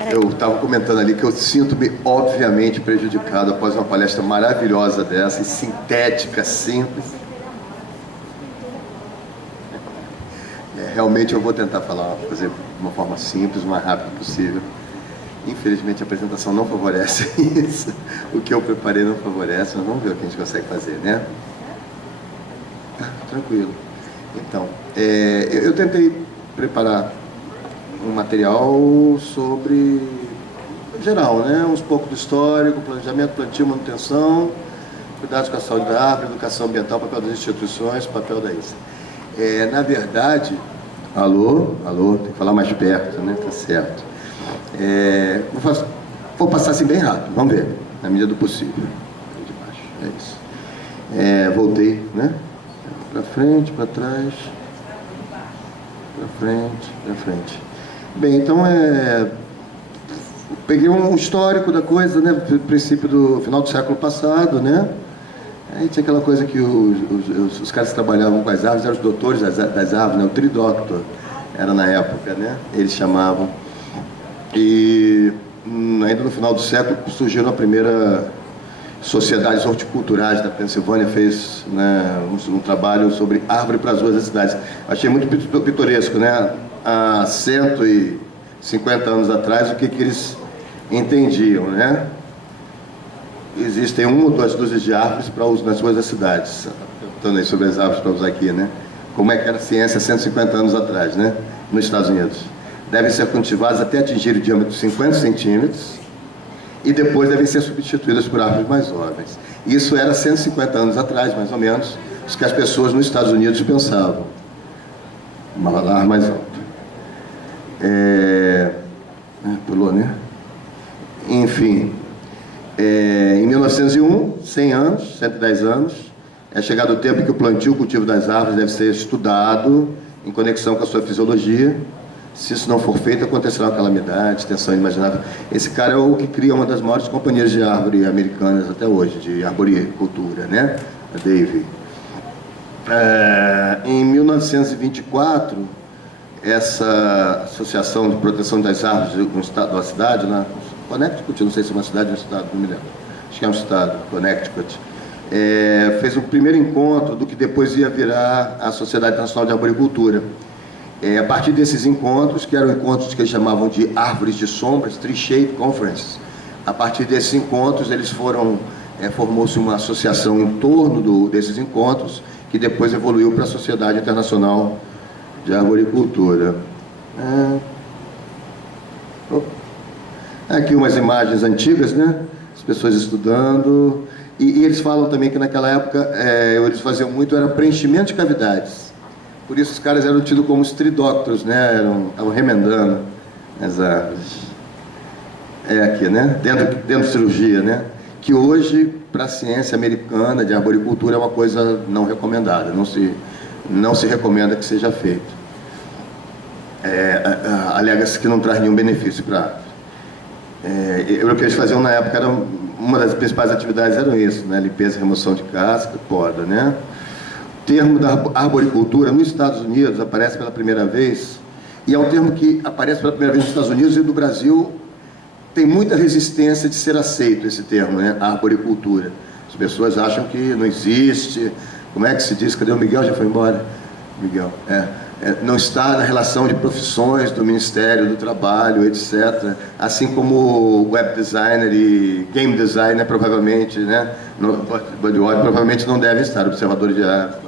Eu estava comentando ali que eu sinto-me obviamente prejudicado após uma palestra maravilhosa dessa, e sintética, simples. Realmente eu vou tentar fazer de uma forma simples, o mais rápido possível. Infelizmente a apresentação não favorece isso. O que eu preparei não favorece, mas vamos ver o que a gente consegue fazer, né? Tranquilo. Então, eu tentei preparar um material sobre, geral, né? Uns pouco do histórico, planejamento, plantio, manutenção, cuidados com a saúde da árvore, educação ambiental, papel das instituições, papel da ISA. Na verdade, alô, tem que falar mais perto, né? Tá certo. Vou passar assim bem rápido, vamos ver, na medida do possível. De baixo, é isso. Voltei, né? Para frente, para trás, para frente, para frente. Bem, então peguei um histórico da coisa, né? Princípio do final do século passado, né? Aí tinha aquela coisa que os caras que trabalhavam com as árvores eram os doutores das árvores, né? O tridoctor era na época, né? Eles chamavam. E ainda no final do século surgiram a primeira sociedades horticulturais da Pensilvânia, fez, né, um trabalho sobre árvore para as ruas das cidades. Achei muito pitoresco, né? Há 150 anos atrás, o que eles entendiam, né? Existem uma ou duas dúzias de árvores para uso nas ruas das cidades. Perguntando aí sobre as árvores para usar aqui, né? Como é que era a ciência 150 anos atrás, né? Nos Estados Unidos. Devem ser cultivadas até atingir o diâmetro de 50 centímetros e depois devem ser substituídas por árvores mais jovens. Isso era 150 anos atrás, mais ou menos, o que as pessoas nos Estados Unidos pensavam. Uma árvore mais alta. Pulou, né? Enfim, em 1901, 100 anos, 110 anos, é chegado o tempo em que o plantio e o cultivo das árvores deve ser estudado em conexão com a sua fisiologia. Se isso não for feito, acontecerá uma calamidade, extensão inimaginável. Esse cara é o que cria uma das maiores companhias de árvore americanas até hoje, de arboricultura, né? A Davey. Em 1924, essa Associação de Proteção das Árvores no estado da cidade, na Connecticut, não sei se é uma cidade ou um estado, não me lembro. Acho que é um estado, Connecticut. Fez o primeiro encontro do que depois ia virar a Sociedade Nacional de Arboricultura. A partir desses encontros, que eram encontros que eles chamavam de árvores de sombras, Tree Shade Conferences, a partir desses encontros eles formou-se uma associação em torno desses encontros, que depois evoluiu para a Sociedade Internacional de Arboricultura. Aqui umas imagens antigas, né? As pessoas estudando, e eles falam também que naquela época eles faziam muito, era preenchimento de cavidades. Por isso os caras eram tidos como os tridoctors, né? Estavam remendando as árvores. Aqui, né? Dentro de cirurgia, né? Que hoje, para a ciência americana de arboricultura, é uma coisa não recomendada. Não se recomenda que seja feito. Alega-se que não traz nenhum benefício para a árvore. O que eles faziam na época, uma das principais atividades eram isso, né? Limpeza e remoção de casca, poda, né? O termo da arboricultura nos Estados Unidos aparece pela primeira vez, e é um termo que aparece pela primeira vez nos Estados Unidos, e no Brasil tem muita resistência de ser aceito esse termo, né? Arboricultura. As pessoas acham que não existe. Como é que se diz? Cadê o Miguel? Já foi embora? Miguel. Não está na relação de profissões do Ministério do Trabalho, etc. Assim como web designer e game designer provavelmente, né? Provavelmente não devem estar, observadores de arte.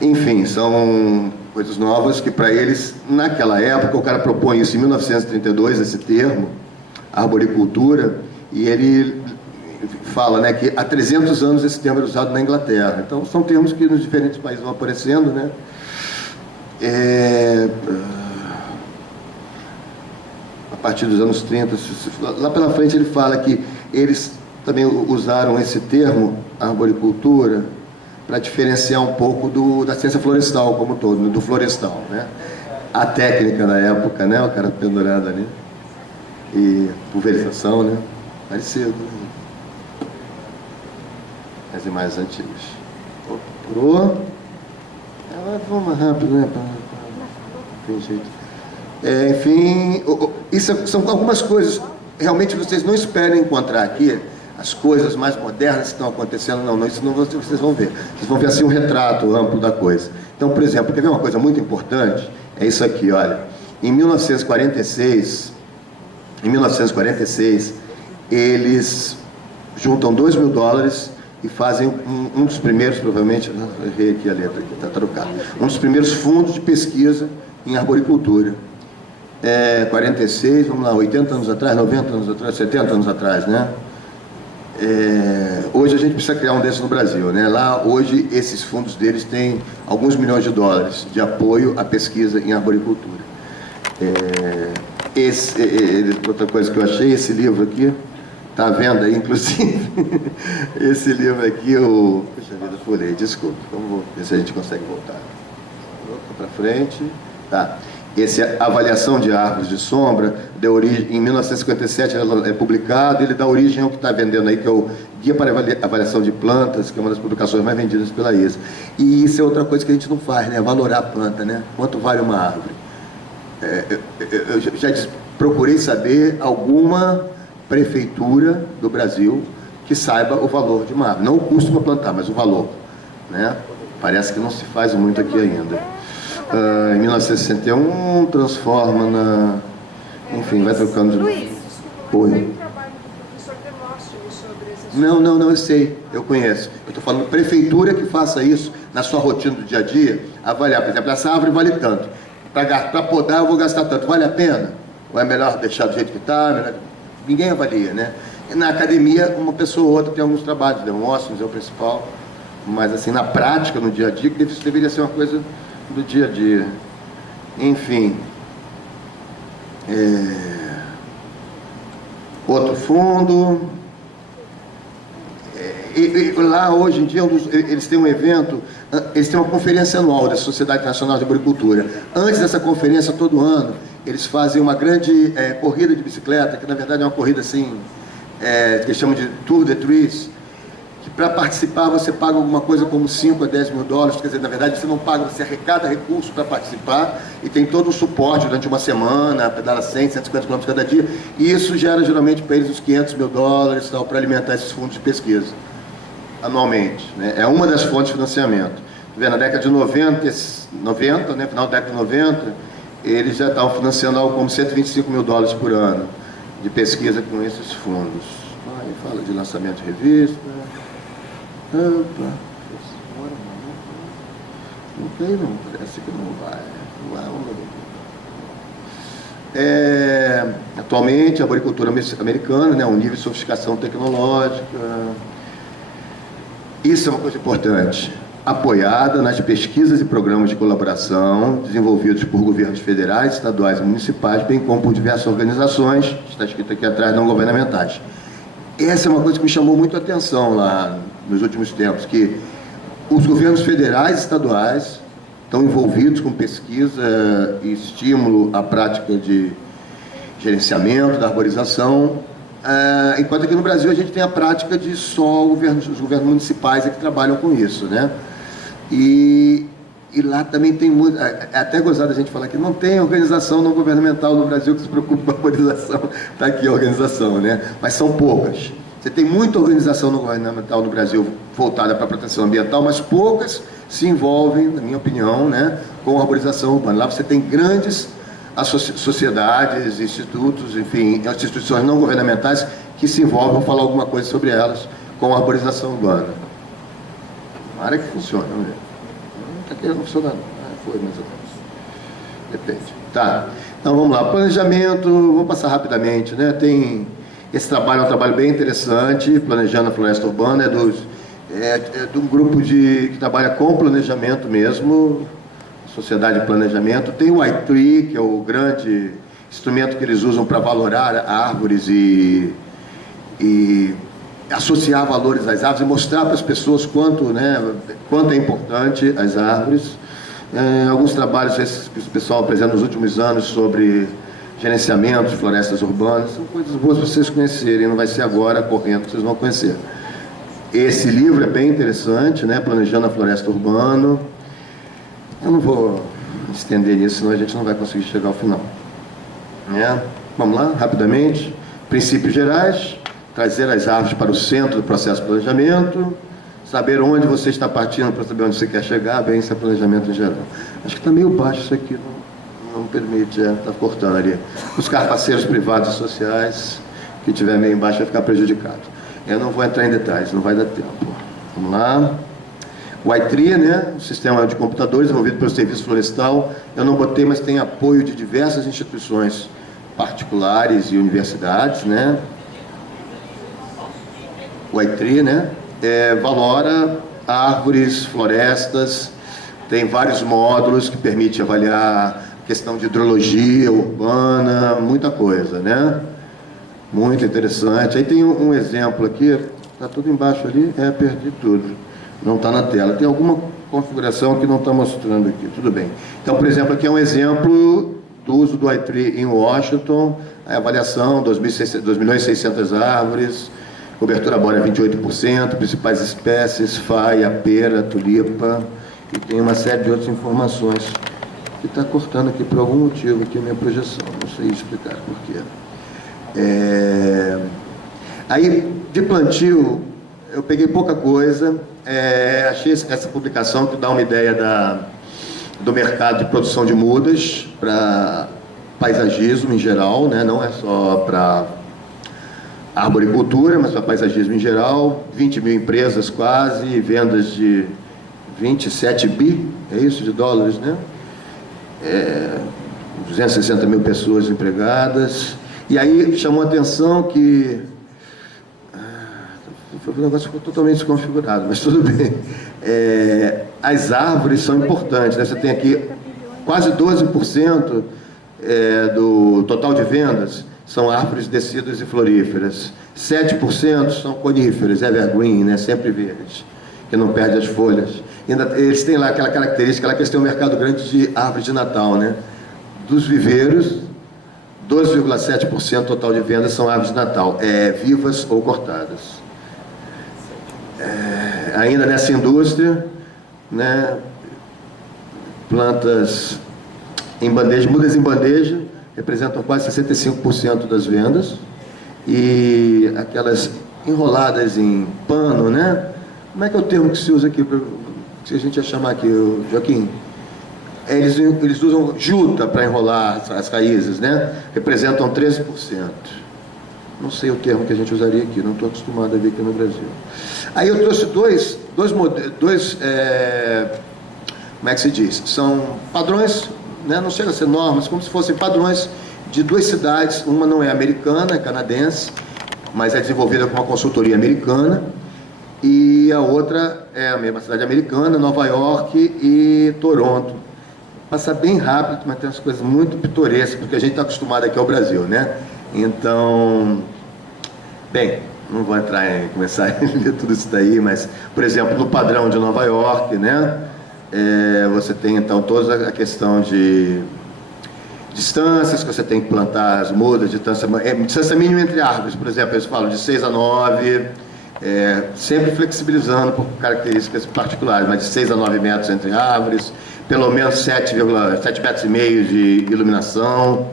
Enfim, são coisas novas que para eles, naquela época, o cara propõe isso em 1932, esse termo, arboricultura, e ele fala, né, que há 300 anos esse termo era usado na Inglaterra. Então são termos que nos diferentes países vão aparecendo, né? A partir dos anos 30, lá pela frente ele fala que eles também usaram esse termo, arboricultura, para diferenciar um pouco da ciência florestal como um todo, do florestal, né? A técnica na época, né? O cara pendurado ali. E pulverização, né? Parecido. As imagens antigas. Procurou. Vamos mais rápido, né? Tem jeito. Enfim, Isso são algumas coisas, realmente vocês não esperam encontrar aqui as coisas mais modernas que estão acontecendo, não, isso não vocês vão ver. Vocês vão ver assim um retrato amplo da coisa. Então, por exemplo, quer ver uma coisa muito importante? É isso aqui, olha. Em 1946, eles juntam $2.000 e fazem um dos primeiros, provavelmente, errei aqui a letra, aqui está trocado, um dos primeiros fundos de pesquisa em arboricultura. 46, vamos lá, 80 anos atrás, 90 anos atrás, 70 anos atrás, né? Hoje a gente precisa criar um desses no Brasil, né? Lá, hoje, esses fundos deles têm alguns milhões de dólares de apoio à pesquisa em arboricultura. Outra coisa que eu achei, esse livro aqui, está à venda aí, inclusive, esse livro aqui, puxa vida, pulei, desculpa, vamos ver se a gente consegue voltar. Volta para frente, tá. Esse Avaliação de Árvores de Sombra, deu origem, em 1957 é publicado, ele dá origem ao que está vendendo aí, que é o Guia para Avaliação de Plantas, que é uma das publicações mais vendidas pela ISA. E isso é outra coisa que a gente não faz, né? Valorar a planta, né? Quanto vale uma árvore? Eu já procurei saber alguma prefeitura do Brasil que saiba o valor de uma árvore. Não o custo para plantar, mas o valor, né? Parece que não se faz muito aqui ainda. Em 1961, transforma na... Enfim, vai trocando de... Luiz, Oi. tem um trabalho do professor Demóstenes sobre esse assunto. Não, eu sei, eu conheço. Eu estou falando prefeitura que faça isso na sua rotina do dia a dia, avaliar, por exemplo, essa árvore vale tanto. Para podar eu vou gastar tanto, vale a pena? Ou é melhor deixar do jeito que está? Ninguém avalia, né? Na academia, uma pessoa ou outra tem alguns trabalhos, Demóstenes é o principal, mas assim, na prática, no dia a dia, que deveria ser uma coisa do dia a dia. Enfim, outro fundo, lá hoje em dia eles têm um evento, eles têm uma conferência anual da Sociedade Nacional de Agricultura. Antes dessa conferência, todo ano, eles fazem uma grande corrida de bicicleta, que na verdade é uma corrida assim, que eles chamam de Tour de Trees, que para participar você paga alguma coisa como 5 a 10 mil dólares, quer dizer, na verdade você não paga, você arrecada recursos para participar e tem todo o suporte durante uma semana, pedala 100, 150 km cada dia, e isso gera geralmente para eles uns 500 mil dólares para alimentar esses fundos de pesquisa anualmente, né? É uma das fontes de financiamento. Na década de 90, né, final da década de 90, eles já estavam financiando algo como 125 mil dólares por ano de pesquisa com esses fundos. Aí fala de lançamento de revista. Opa, não tem não, parece que não vai. Atualmente, a arboricultura americana, né, um nível de sofisticação tecnológica. Isso é uma coisa importante. Apoiada nas pesquisas e programas de colaboração desenvolvidos por governos federais, estaduais e municipais, bem como por diversas organizações, está escrito aqui atrás, não governamentais. Essa é uma coisa que me chamou muito a atenção lá nos últimos tempos, que os governos federais e estaduais estão envolvidos com pesquisa e estímulo à prática de gerenciamento da arborização, enquanto aqui no Brasil a gente tem a prática de só os governos municipais que trabalham com isso, né? E lá também tem muito, é até gozado a gente falar que não tem organização não governamental no Brasil que se preocupe com a arborização, está aqui a organização, né? Mas são poucas. Você tem muita organização não governamental no Brasil voltada para a proteção ambiental, mas poucas se envolvem, na minha opinião, né, com a arborização urbana. Lá você tem grandes sociedades, institutos, enfim, instituições não governamentais que se envolvem, vão falar alguma coisa sobre elas com a arborização urbana. Uma área que funciona, né? Não está querendo funcionar, não. Foi mais ou menos. Depende. Tá. Então vamos lá. Planejamento, vou passar rapidamente, né? Esse trabalho é um trabalho bem interessante, Planejando a Floresta Urbana, é de um grupo que trabalha com planejamento mesmo, Sociedade de Planejamento. Tem o iTree, que é o grande instrumento que eles usam para valorar árvores e associar valores às árvores e mostrar para as pessoas quanto é importante as árvores. Alguns trabalhos que o pessoal apresenta nos últimos anos sobre gerenciamento de florestas urbanas, são coisas boas para vocês conhecerem, não vai ser agora correndo que vocês vão conhecer. Esse livro é bem interessante, né? Planejando a Floresta Urbana. Eu não vou estender nisso, senão a gente não vai conseguir chegar ao final. né? Vamos lá, rapidamente. Princípios gerais: trazer as árvores para o centro do processo de planejamento, saber onde você está partindo para saber onde você quer chegar, bem, isso é planejamento em geral. Acho que está meio baixo isso aqui, não permite, está cortando ali. Buscar parceiros privados e sociais, que tiver meio embaixo vai ficar prejudicado. Eu não vou entrar em detalhes, não vai dar tempo. Vamos lá. O ITRI, né, o sistema de computadores desenvolvido pelo Serviço Florestal, eu não botei, mas tem apoio de diversas instituições particulares e universidades, né. O ITRI, né, valora árvores, florestas, tem vários módulos que permitem avaliar questão de hidrologia urbana, muita coisa, né? Muito interessante. Aí tem um exemplo aqui, está tudo embaixo ali, perdi tudo, não está na tela. Tem alguma configuração que não está mostrando aqui, tudo bem. Então, por exemplo, aqui é um exemplo do uso do ITRI em Washington, a avaliação, 2.600 árvores, cobertura arbórea 28%, principais espécies, faia, pera, tulipa, e tem uma série de outras informações. Que está cortando aqui por algum motivo, aqui a minha projeção, não sei explicar por quê. Aí, de plantio, eu peguei pouca coisa, achei essa publicação que dá uma ideia do mercado de produção de mudas para paisagismo em geral, né? Não é só para arboricultura, mas para paisagismo em geral, 20 mil empresas quase, vendas de 27 bi, é isso, de dólares, né? 260 mil pessoas empregadas. E aí chamou a atenção que o negócio ficou totalmente desconfigurado, mas tudo bem. As árvores são importantes, né? Você tem aqui quase 12% do total de vendas são árvores deciduas e floríferas. 7% são coníferas, evergreen, né? Sempre verdes, que não perde as folhas. Eles têm lá aquela característica lá que eles têm um mercado grande de árvores de Natal, né? Dos viveiros, 12,7% total de vendas são árvores de Natal, vivas ou cortadas. Ainda nessa indústria, né? Plantas em bandeja, mudas em bandeja, representam quase 65% das vendas, e aquelas enroladas em pano, né? Como é que é o termo que se usa aqui, que a gente ia chamar aqui, Joaquim? Eles usam juta para enrolar as raízes, né? Representam 13%. Não sei o termo que a gente usaria aqui, não estou acostumado a ver aqui no Brasil. Aí eu trouxe dois como é que se diz? São padrões, né? Não chega a ser normas, como se fossem padrões de duas cidades. Uma não é americana, é canadense, mas é desenvolvida com uma consultoria americana. E a outra é a mesma cidade americana, Nova York e Toronto. Passar bem rápido, mas tem umas coisas muito pitorescas, porque a gente está acostumado aqui ao Brasil, né? Então, bem, não vou entrar em começar a ler tudo isso daí, mas, por exemplo, no padrão de Nova York, né? Você tem, então, toda a questão de distâncias, que você tem que plantar as mudas, distância mínima entre árvores, por exemplo, eles falam de 6 a 9, sempre flexibilizando por características particulares, mas de 6 a 9 metros entre árvores, pelo menos 7,7 metros e meio de iluminação,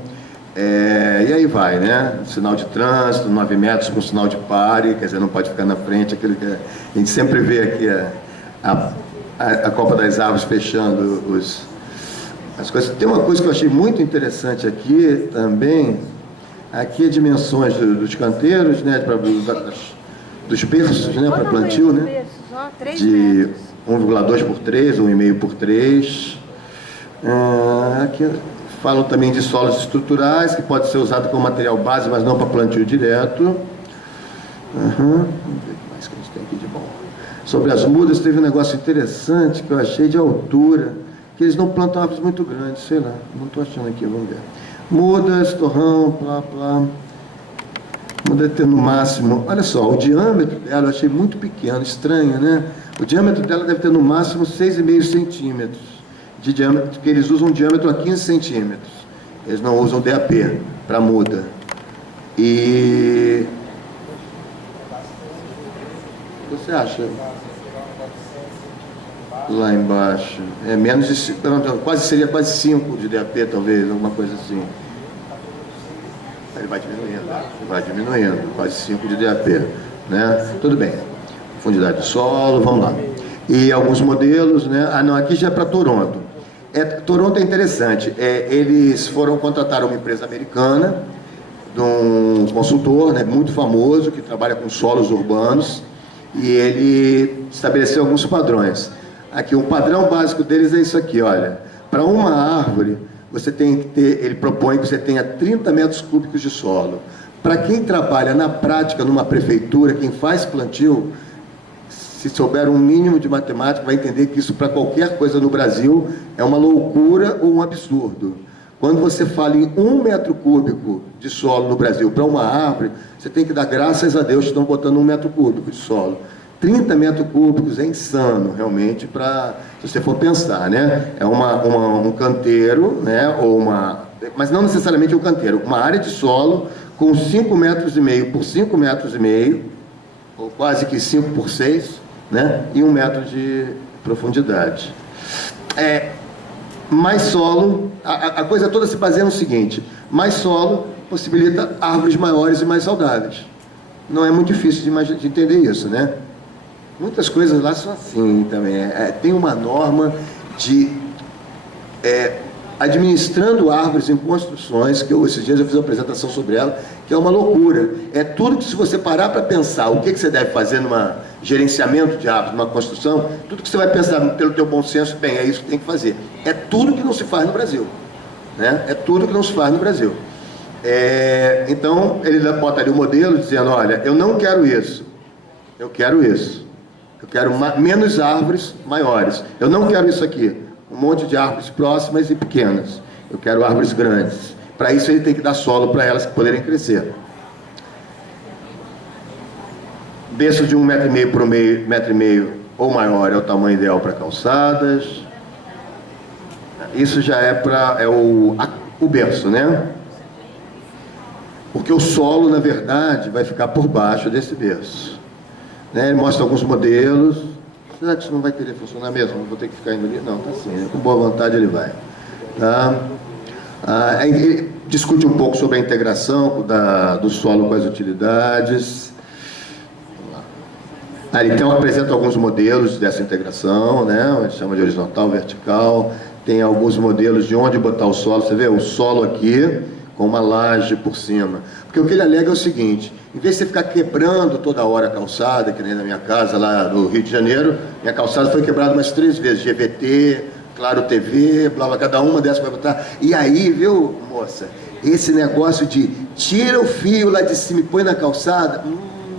e aí vai, né? Sinal de trânsito, 9 metros com sinal de pare, quer dizer, não pode ficar na frente, aquilo que a gente sempre vê aqui, a Copa das Árvores fechando as coisas. Tem uma coisa que eu achei muito interessante aqui também, aqui dimensões dos canteiros, né? Dos berços, né? Para plantio, né? De 1,2 por 3, 1,5 por 3. Aqui falam também de solos estruturais, que pode ser usado como material base, mas não para plantio direto. Vamos ver o que mais que a gente tem aqui de bom. Sobre as mudas, teve um negócio interessante que eu achei de altura, que eles não plantam árvores muito grandes, sei lá, não estou achando aqui, vamos ver. Mudas, torrão, plá. Muda ter no máximo, olha só, o diâmetro dela eu achei muito pequeno, estranho, né? O diâmetro dela deve ter no máximo 6,5 centímetros de diâmetro, porque eles usam um diâmetro a 15 centímetros. Eles não usam DAP para muda. E o que você acha? Lá embaixo. Seria quase 5 de DAP, talvez, alguma coisa assim. Ele vai diminuindo, quase 5 de DAP, né? Tudo bem, profundidade de solo, vamos lá. E alguns modelos, né? Ah, não, aqui já é para Toronto. Toronto é interessante, eles foram contratar uma empresa americana, de um consultor, né, muito famoso, que trabalha com solos urbanos, e ele estabeleceu alguns padrões. Aqui, o padrão básico deles é isso aqui, olha. Para uma árvore, você tem que ter, ele propõe que você tenha 30 metros cúbicos de solo. Para quem trabalha na prática numa prefeitura, quem faz plantio, se souber um mínimo de matemática, vai entender que isso para qualquer coisa no Brasil é uma loucura ou um absurdo. Quando você fala em 1 metro cúbico de solo no Brasil para uma árvore, você tem que dar graças a Deus que estão botando 1 metro cúbico de solo. 30 metros cúbicos é insano, realmente, se você for pensar, né? É um canteiro, né? Mas não necessariamente um canteiro, uma área de solo com 5,5 metros por 5,5 metros, ou quase que 5 por 6, né? E 1 metro de profundidade. Mais solo, a coisa toda se baseia no seguinte: mais solo possibilita árvores maiores e mais saudáveis. Não é muito difícil de entender isso, né? Muitas coisas lá são assim também. Tem uma norma de administrando árvores em construções, que esses dias eu fiz uma apresentação sobre ela, que é uma loucura. É tudo que, se você parar para pensar o que você deve fazer numa gerenciamento de árvores, numa construção, tudo que você vai pensar pelo teu bom senso, bem, é isso que tem que fazer. É tudo que não se faz no Brasil, né? É tudo que não se faz no Brasil. Então, ele bota ali o modelo dizendo, olha, eu não quero isso, eu quero isso. Eu quero menos árvores maiores. Eu não quero isso aqui, um monte de árvores próximas e pequenas. Eu quero árvores grandes. Para isso ele tem que dar solo para elas poderem crescer. Berço de 1,5 metro por 1,5 metro ou maior é o tamanho ideal para calçadas. Isso já é o berço, né? Porque o solo, na verdade, vai ficar por baixo desse berço. Né? Ele mostra alguns modelos. Será que isso não vai querer funcionar mesmo? Vou ter que ficar indo ali? Não, tá assim, né? Com boa vontade ele vai. Tá? Ele discute um pouco sobre a integração do solo com as utilidades. Ele então apresenta alguns modelos dessa integração, né? A gente chama de horizontal, vertical. Tem alguns modelos de onde botar o solo. Você vê o solo aqui, com uma laje por cima. Porque o que ele alega é o seguinte: em vez de você ficar quebrando toda hora a calçada, que nem na minha casa lá no Rio de Janeiro, minha calçada foi quebrada umas 3 vezes, GVT, Claro TV, blá blá, cada uma dessas vai botar. E aí, viu, moça, esse negócio de tira o fio lá de cima e põe na calçada.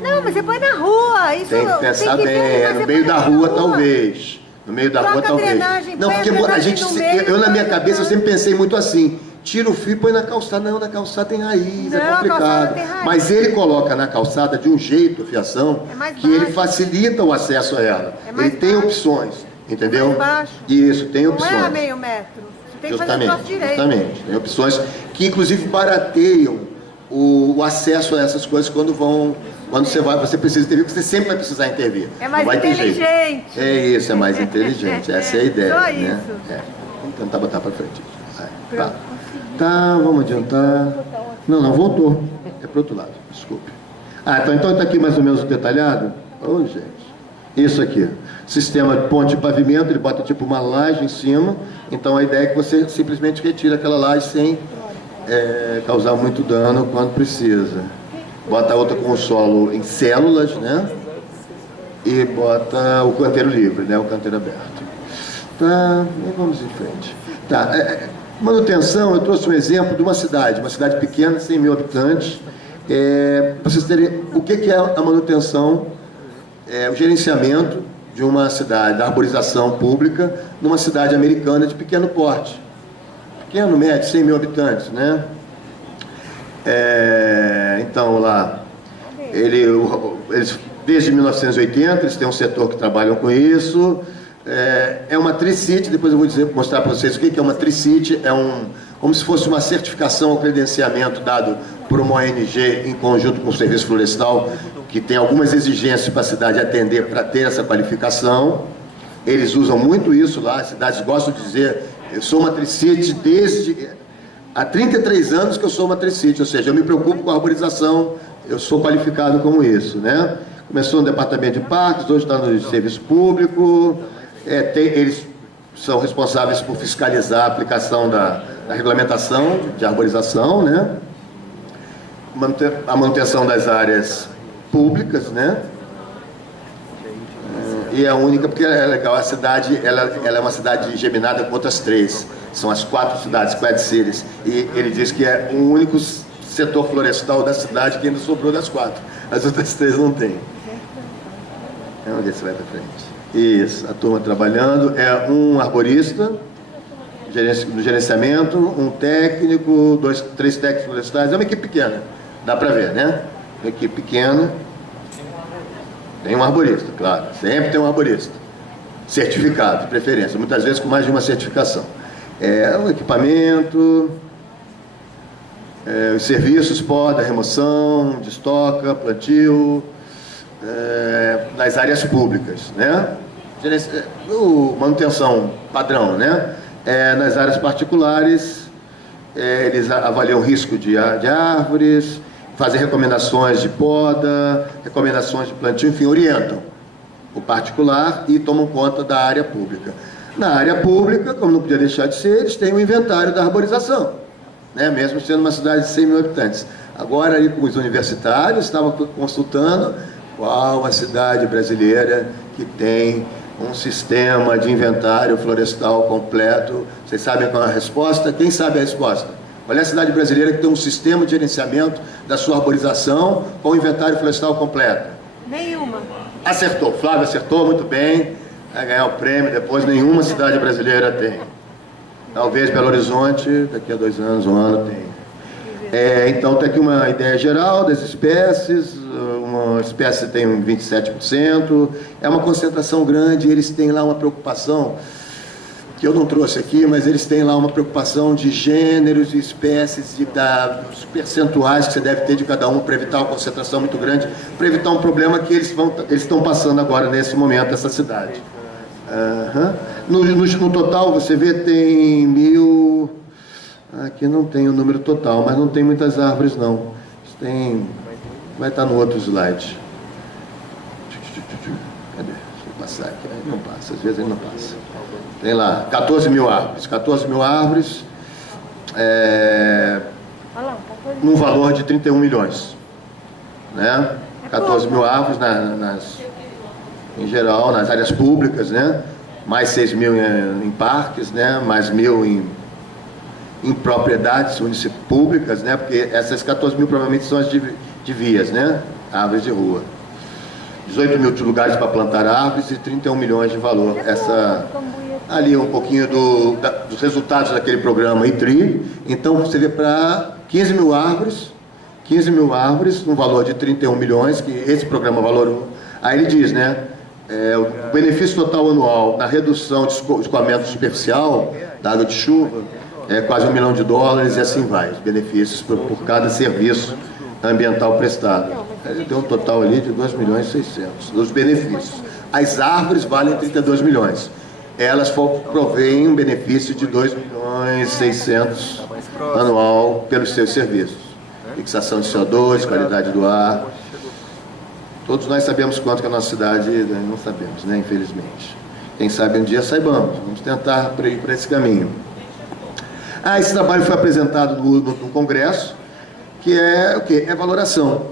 Não, mas você põe na rua. Isso tem que pensar bem, no meio da rua, talvez. No meio da rua, talvez. Não, porque a gente, eu na minha cabeça eu sempre pensei muito assim: tira o fio e põe na calçada. Não, na calçada tem raiz, é complicado. Mas ele coloca na calçada de um jeito a fiação que ele facilita o acesso a ela. Ele tem opções, entendeu? Isso, tem opções. Não é a meio metro. Você tem que fazer o troço direito. Justamente, tem opções que inclusive barateiam o acesso a essas coisas quando você precisa intervir, porque você sempre vai precisar intervir. É mais inteligente. É isso, é mais inteligente. Essa é a ideia. Só né? isso. Vamos tentar botar para frente. Tá, vamos adiantar. Não, voltou. É para o outro lado, desculpe. Então está aqui mais ou menos detalhado. Gente. Isso aqui. Sistema de ponte de pavimento, ele bota tipo uma laje em cima. Então a ideia é que você simplesmente retira aquela laje sem causar muito dano quando precisa. Bota outra com o solo em células, né? E bota o canteiro livre, né? O canteiro aberto. Tá, e vamos em frente. Tá, manutenção, eu trouxe um exemplo de uma cidade pequena, 100 mil habitantes. Para vocês terem o que é a manutenção, o gerenciamento de uma cidade, da arborização pública, numa cidade americana de pequeno porte. Pequeno, médio, 100 mil habitantes, né? Então, lá, eles, desde 1980, eles têm um setor que trabalham com isso. É uma Tri-City, depois eu vou mostrar para vocês o que é uma Tri-City. Como se fosse uma certificação ou credenciamento dado por uma ONG em conjunto com o Serviço Florestal, que tem algumas exigências para a cidade atender para ter essa qualificação. Eles usam muito isso lá, as cidades gostam de dizer: eu sou uma Tri-City desde... Há 33 anos que eu sou matricite, ou seja, eu me preocupo com a arborização, eu sou qualificado como isso, né? Começou no departamento de parques, hoje está no serviço público, eles são responsáveis por fiscalizar a aplicação da regulamentação de arborização, né? A manutenção das áreas públicas, né? E é a única, porque é legal, a cidade, ela é uma cidade geminada com outras 3. São as 4 cidades, Quad Cities. E ele diz que é o único setor florestal da cidade que ainda sobrou das 4. As outras 3 não tem. Vamos ver se vai para frente. Isso, a turma trabalhando. É um arborista no gerenciamento, um técnico, 3 técnicos florestais. É uma equipe pequena, dá para ver, né? Uma equipe pequena. Tem um arborista, claro. Sempre tem um arborista. Certificado, de preferência. Muitas vezes com mais de uma certificação. O equipamento, os serviços, poda, remoção, destoca, plantio, nas áreas públicas, né? Manutenção padrão, né? Nas áreas particulares, eles avaliam o risco de árvores, fazem recomendações de poda, recomendações de plantio, enfim, orientam o particular e tomam conta da área pública. Na área pública, como não podia deixar de ser, eles têm o inventário da arborização, né? Mesmo sendo uma cidade de 100 mil habitantes. Agora, ali com os universitários, estavam consultando qual a cidade brasileira que tem um sistema de inventário florestal completo. Vocês sabem qual é a resposta? Quem sabe a resposta? Qual é a cidade brasileira que tem um sistema de gerenciamento da sua arborização com o inventário florestal completo? Nenhuma. Acertou. Flávio acertou, muito bem. Vai ganhar o prêmio depois. Nenhuma cidade brasileira tem. Talvez Belo Horizonte, daqui a 2 anos, 1 ano, tem. Então, tem aqui uma ideia geral das espécies. Uma espécie tem 27%. É uma concentração grande. Eles têm lá uma preocupação, que eu não trouxe aqui, mas eles têm lá uma preocupação de gêneros e espécies, dos percentuais que você deve ter de cada um, para evitar uma concentração muito grande, para evitar um problema que eles estão passando agora, nesse momento, essa cidade. No total, você vê, tem 1.000... Aqui não tem o número total, mas não tem muitas árvores, não. Vai estar no outro slide. Cadê? Deixa eu passar aqui. Não passa, às vezes ele não passa. Tem lá, 14 mil árvores. 14 mil árvores, num valor de 31 milhões. Né? 14 mil árvores em geral, nas áreas públicas, né? Mais 6 mil em parques, né? Mais 1.000 em propriedades públicas, né? Porque essas 14 mil provavelmente são as de vias, né? Árvores de rua. 18 mil de lugares para plantar árvores e 31 milhões de valor. Ali um pouquinho dos resultados daquele programa ITRI. Então você vê para 15 mil árvores, num valor de 31 milhões, que esse programa valorou. Aí ele diz, né? O benefício total anual na redução de escoamento superficial da água de chuva é quase $1 milhão e assim vai. Os benefícios por cada serviço ambiental prestado. Tem um total ali de 2 milhões e 600 dos benefícios. As árvores valem 32 milhões. Elas provêm um benefício de 2 milhões e 600 anual pelos seus serviços. Fixação de CO2, qualidade do ar. Todos nós sabemos quanto que a nossa cidade, não sabemos, né? Infelizmente. Quem sabe um dia saibamos. Vamos tentar ir para esse caminho. Esse trabalho foi apresentado no Congresso, que é o quê? É valoração.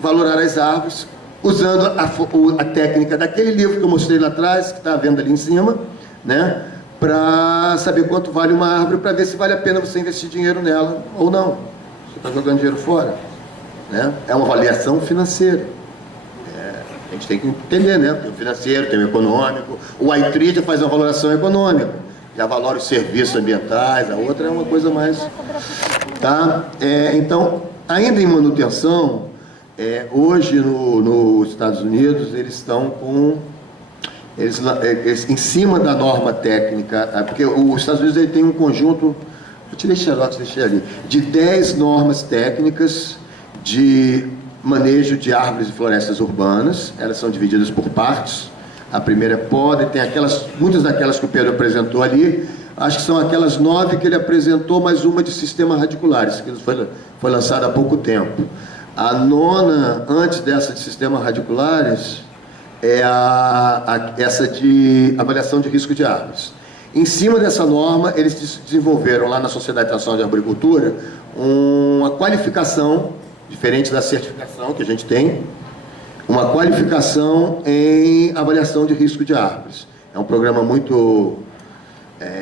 Valorar as árvores, usando a técnica daquele livro que eu mostrei lá atrás, que está à venda ali em cima, né? Para saber quanto vale uma árvore, para ver se vale a pena você investir dinheiro nela ou não. Você está jogando dinheiro fora. Né? É uma avaliação financeira. A gente tem que entender, né? Tem o financeiro, tem o econômico. O ITRI já faz uma valoração econômica. Já valora os serviços ambientais, a outra é uma coisa mais... Tá? Então, ainda em manutenção, hoje nos Estados Unidos, eles estão com... em cima da norma técnica, porque os Estados Unidos ele tem um conjunto, eu tirei xerox, deixei ali, de 10 normas técnicas de manejo de árvores e florestas urbanas. Elas são divididas por partes. A primeira é poda, e tem muitas daquelas que o Pedro apresentou ali, acho que são aquelas 9 que ele apresentou, mais uma de sistemas radiculares, que foi lançada há pouco tempo. A 9ª, antes dessa de sistemas radiculares, é essa de avaliação de risco de árvores. Em cima dessa norma, eles desenvolveram lá na Sociedade Nacional de Arboricultura uma qualificação, diferente da certificação que a gente tem, uma qualificação em avaliação de risco de árvores. É um programa muito...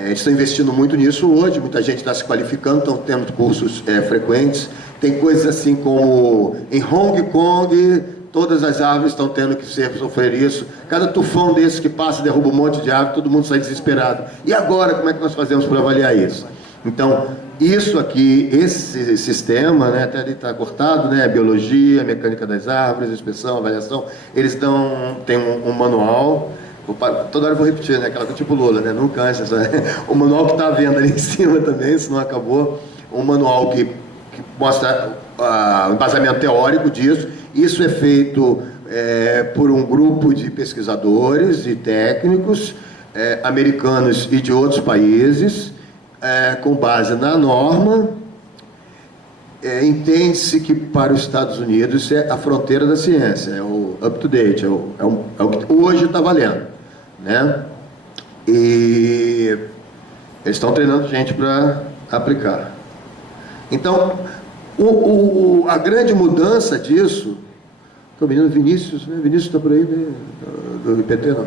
eles estão investindo muito nisso hoje, muita gente está se qualificando, estão tendo cursos frequentes. Tem coisas assim como, em Hong Kong, todas as árvores estão tendo que sofrer isso. Cada tufão desse que passa derruba um monte de árvore, todo mundo sai desesperado. E agora, como é que nós fazemos para avaliar isso? Então, isso aqui, esse sistema, né, até ali está cortado, né, biologia, mecânica das árvores, inspeção, avaliação, eles têm um manual. Toda hora eu vou repetir, né, aquela coisa tipo Lula, né, não cansa. O manual que está vendo ali em cima também, se não acabou, um manual que mostra o embasamento teórico disso. Isso é feito por um grupo de pesquisadores e técnicos americanos e de outros países, com base na norma. Entende-se que para os Estados Unidos é a fronteira da ciência, é o up-to-date, é o que hoje está valendo, né? E eles estão treinando gente para aplicar. Então, a grande mudança disso, que o menino Vinícius está por aí, do IPT, não.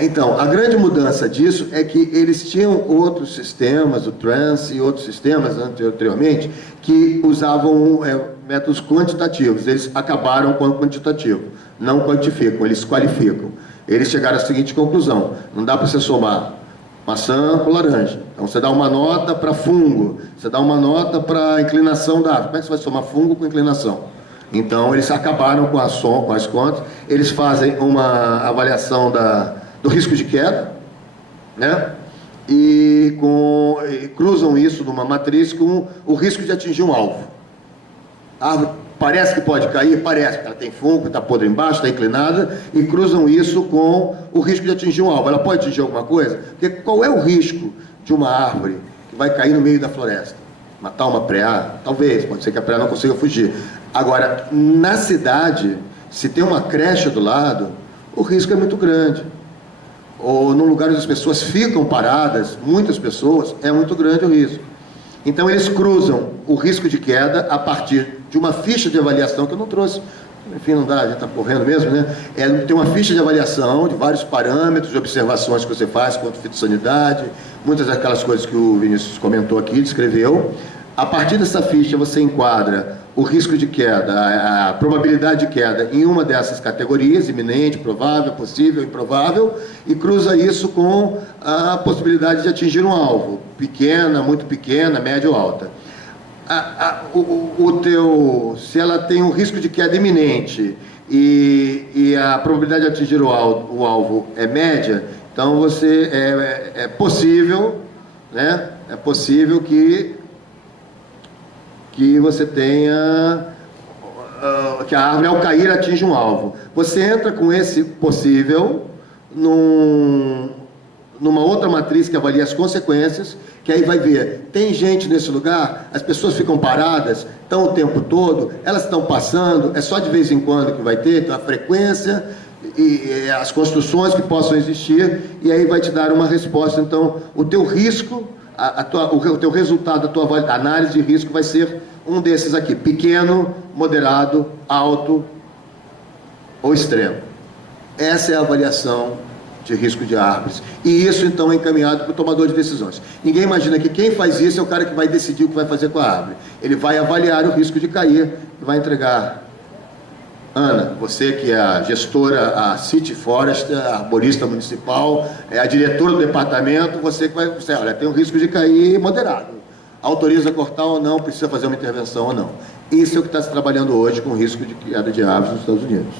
Então, a grande mudança disso é que eles tinham outros sistemas, o TRANS e outros sistemas anteriormente, que usavam métodos quantitativos. Eles acabaram com o quantitativo, não quantificam, eles qualificam. Eles chegaram à seguinte conclusão: não dá para você somar maçã com laranja. Então você dá uma nota para fungo, você dá uma nota para inclinação da árvore. Como é que você vai somar fungo com inclinação? Então eles acabaram com as contas. Eles fazem uma avaliação do risco de queda, né? E cruzam isso numa matriz com o risco de atingir um alvo. A árvore parece que pode cair, parece, porque ela tem fungo, está podre embaixo, está inclinada, e cruzam isso com o risco de atingir um alvo. Ela pode atingir alguma coisa? Porque qual é o risco de uma árvore que vai cair no meio da floresta? Matar uma preá? Talvez, pode ser que a preá não consiga fugir. Agora, na cidade, se tem uma creche do lado, o risco é muito grande. Ou num lugar onde as pessoas ficam paradas, muitas pessoas, é muito grande o risco. Então eles cruzam o risco de queda a partir de uma ficha de avaliação que eu não trouxe. Enfim, não dá, a gente está correndo mesmo, né? Tem uma ficha de avaliação de vários parâmetros, de observações que você faz quanto à fitossanidade, muitas daquelas coisas que o Vinícius comentou aqui, descreveu. A partir dessa ficha você enquadra o risco de queda, a probabilidade de queda em uma dessas categorias, iminente, provável, possível, improvável, e cruza isso com a possibilidade de atingir um alvo, pequena, muito pequena, média ou alta. Se ela tem um risco de queda iminente e a probabilidade de atingir o alvo é média, então é possível, né? É possível que você tenha que a árvore ao cair atinge um alvo. Você entra com esse possível numa outra matriz que avalia as consequências, que aí vai ver, tem gente nesse lugar, as pessoas ficam paradas, estão o tempo todo, elas estão passando, é só de vez em quando que vai ter, então a frequência e as construções que possam existir, e aí vai te dar uma resposta. Então, o teu risco, o teu resultado da tua análise de risco vai ser um desses aqui: pequeno, moderado, alto ou extremo. Essa é a avaliação de risco de árvores. E isso, então, é encaminhado para o tomador de decisões. Ninguém imagina que quem faz isso é o cara que vai decidir o que vai fazer com a árvore. Ele vai avaliar o risco de cair e vai entregar. Ana, você que é a gestora, a City Forest, a arborista municipal, é a diretora do departamento, você que vai... olha, tem um risco de cair moderado. Autoriza cortar ou não, precisa fazer uma intervenção ou não. Isso é o que está se trabalhando hoje com o risco de queda de árvores nos Estados Unidos.